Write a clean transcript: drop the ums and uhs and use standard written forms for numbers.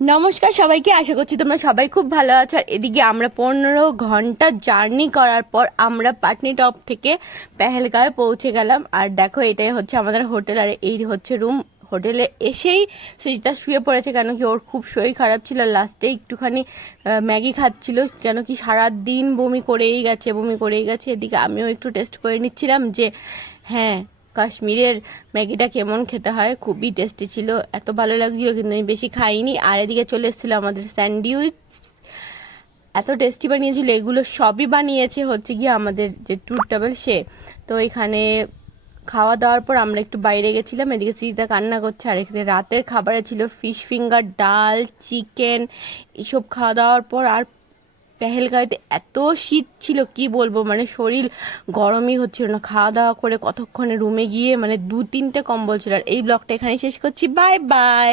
নমস্কার সবাইকে, আশা করছি তোমরা সবাই খুব ভালো আছো। আর এদিকে আমরা 15 ঘন্টা জার্নি করার পর আমরা পাটনি টপ থেকে পেহেলগাঁওয়ে পৌঁছে গেলাম। আর দেখো, এটাই হচ্ছে আমাদের হোটেল আর এই হচ্ছে রুম। হোটেলে এসেই সৃজিতা শুয়ে পড়েছে, কেন কি ওর খুব শরীর খারাপ ছিল। লাস্টে একটুখানি ম্যাগি খাচ্ছিল, কেন কি সারা দিন বমি করেই গেছে। এদিকে আমিও একটু টেস্ট করে নিচ্ছিলাম যে হ্যাঁ, কাশ্মীরের ম্যাগিটা কেমন খেতে হয়। খুবই টেস্টি ছিল, এত ভালো লাগছিল, কিন্তু আমি বেশি খাইনি। আর এদিকে চলে এসেছিলো আমাদের স্যান্ডউইচ, এত টেস্টি বানিয়েছিল। এগুলো সবই বানিয়েছে হচ্ছে গিয়ে আমাদের যে ট্যুর ট্রাভেল সে। তো এখানে খাওয়া দাওয়ার পর আমরা একটু বাইরে গেছিলাম। এদিকে সীতা কান্না করছে। আর এখানে রাতের খাবারে ছিল ফিশ ফিঙ্গার, ডাল, চিকেন। এসব খাওয়া দাওয়ার পর আর পেহেলগাঁওতে এত শীত ছিল কি বলবো, মানে শরীর গরমই হচ্ছিল না। খাওয়া দাওয়া করে কতক্ষণে রুমে গিয়ে মানে 2-3টে কম্বল ছিল। আর এই ব্লগটা এখানেই শেষ করছি, বাই বাই।